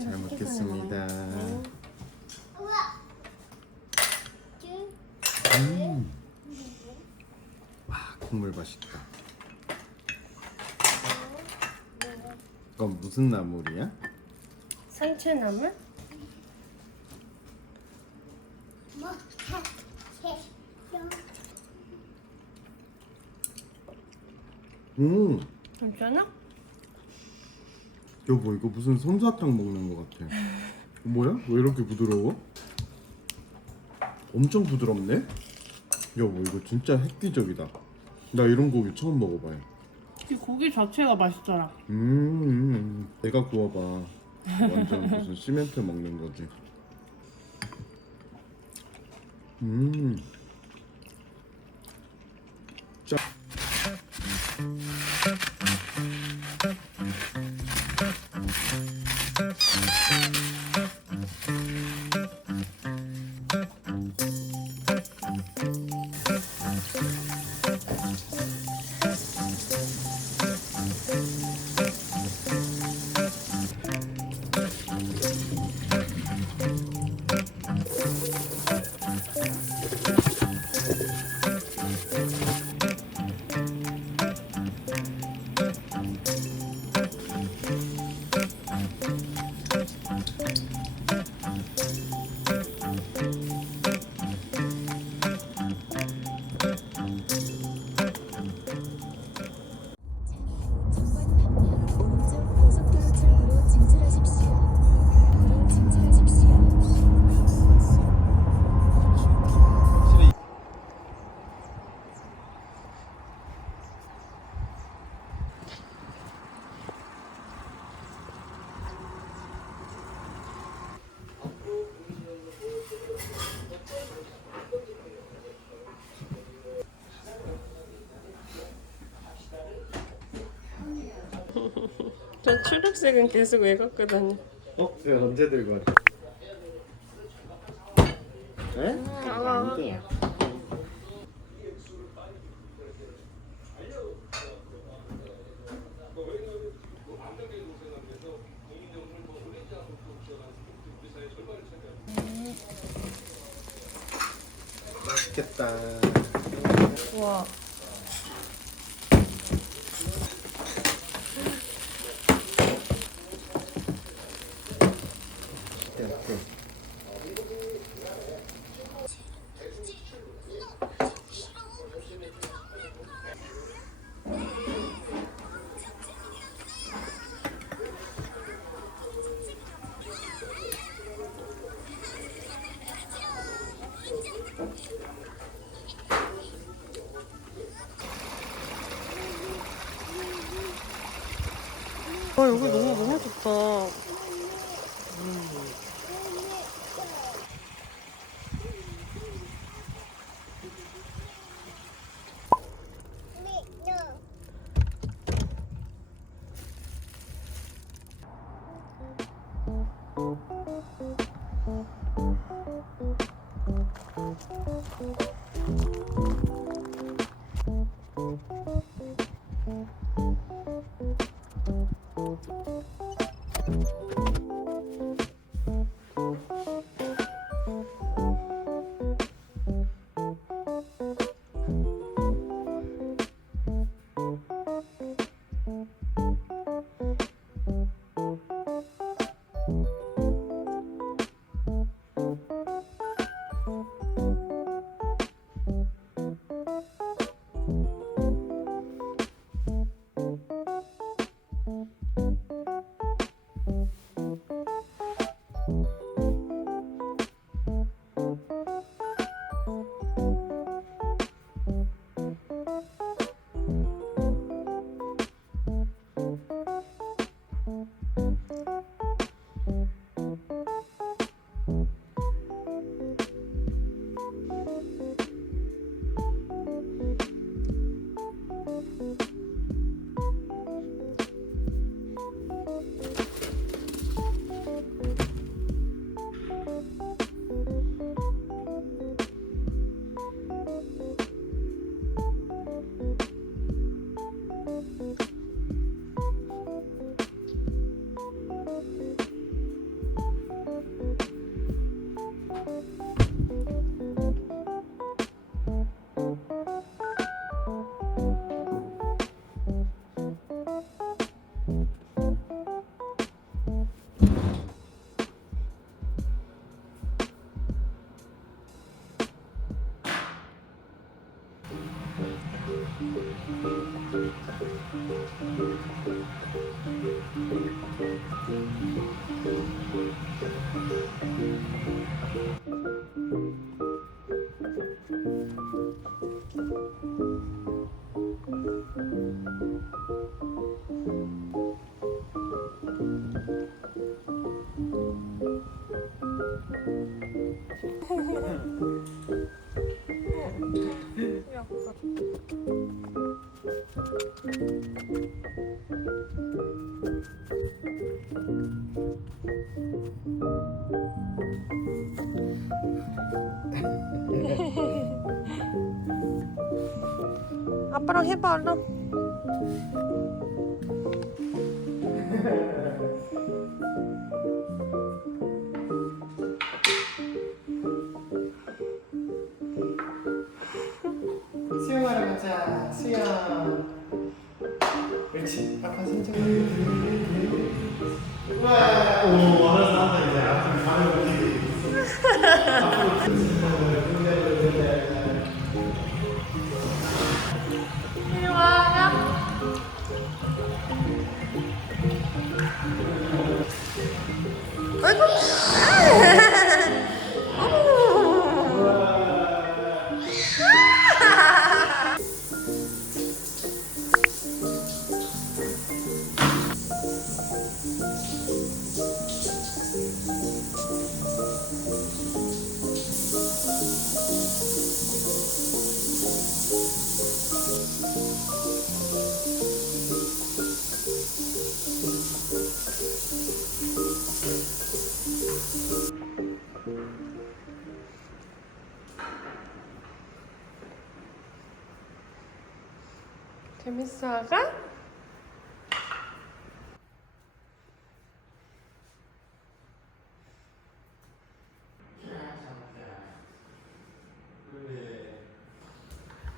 잘 먹겠습니다. 와, 국물 맛있다. 이건 무슨 나물이야? 상추나물? 괜찮아? 여보, 이거 무슨 솜사탕 먹는 것 같아. 뭐야? 왜 이렇게 부드러워? 엄청 부드럽네? 여보, 이거 진짜 획기적이다. 나 이런 고기 처음 먹어봐요. 이 고기 자체가 맛있더라. 내가 구워봐. 완전 무슨 시멘트 먹는 거지. 짜. 고속도로 출구로 진출하십시오. 도로 진출하십시오. 저 초록색은 계속 왜 갖고 다녀? 왜 언제 들고 왔지? 에? 아닌데. 맛있겠다. 와. 여기 너무 좋다. 아빠랑 해봐 얼른. 수영하러 가자. 수영. 그렇지. 아빠 손좀. 우와. 오, 알아서 한다 이제. 앞으로 가는 거지. 이리 와. 아이고. 재밌어 아가?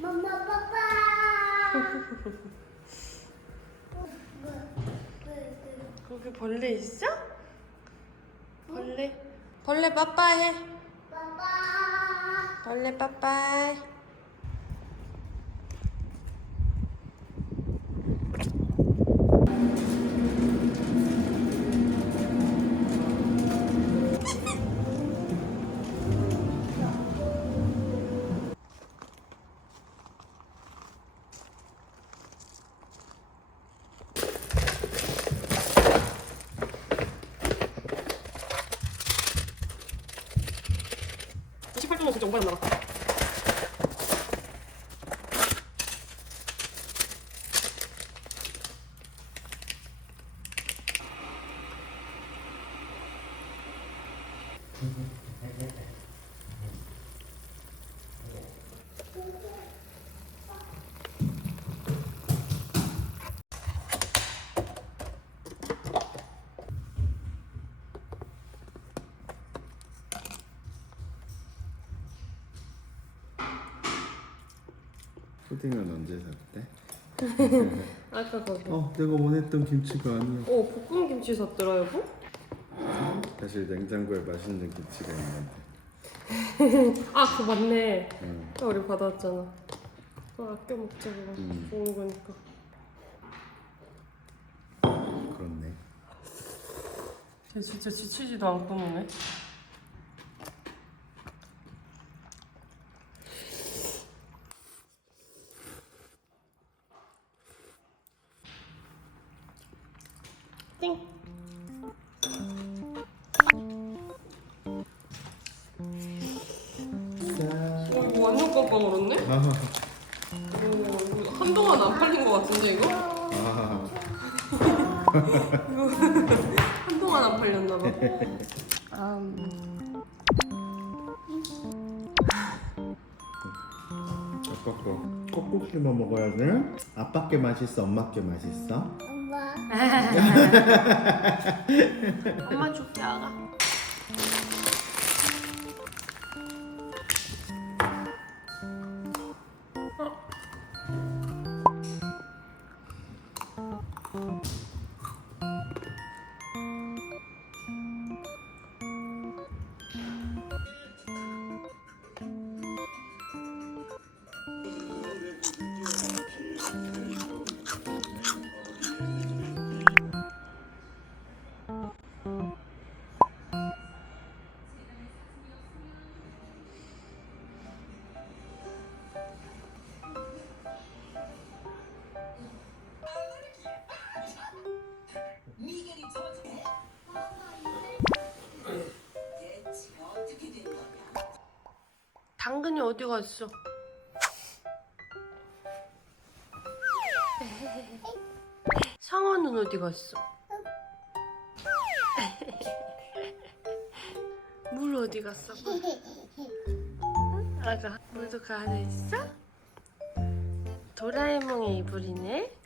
엄마 빠빠. 거기 벌레 있어? 벌레? 벌레 빠빠해. 빠빠. 벌레 빠빠이. 진짜 오바야 나가. 푸딩은 언제 샀대? 아까 거기. 내가 원했던 김치가 아니야. 볶음 김치 샀더라 여보? 사실 냉장고에 맛있는 김치가 있는데. 아 그거 맞네. 응. 우리 받아왔잖아. 그거 아껴 먹자 그거. 좋은 거니까. 그렇네. 쟤 진짜 지치지도 않고 노네. 띵. 이거 완전 깜빡 얼었네? 이거 한동안 안 팔린 것 같은데 이거? 이거 한동안 안 팔렸나 봐. 아빠 거 꼭꼭씹어 먹어야지. 아빠 게 맛있어, 엄마 게 맛있어? 엄마. 엄마 줄게 아가. 당근이 어디 갔어? 상어는 어디 갔어? 물 어디 갔어? 아가 물도 하나 있어? 도라에몽의 이불이네.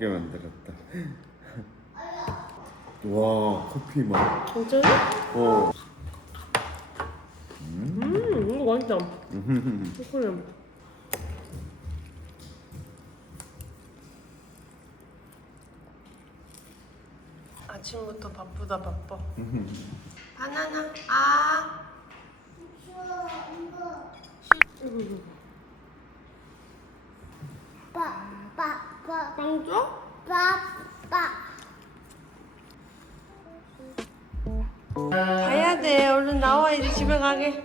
예쁘게 만들었다. 와, 커피 맛. 진짜요? 어. 이거 맛있다. 초콜릿. 아침부터 바쁘다 바빠. 바나나. 아. 빵 줘? 가야 돼. 얼른 나와 이제 집에 가게.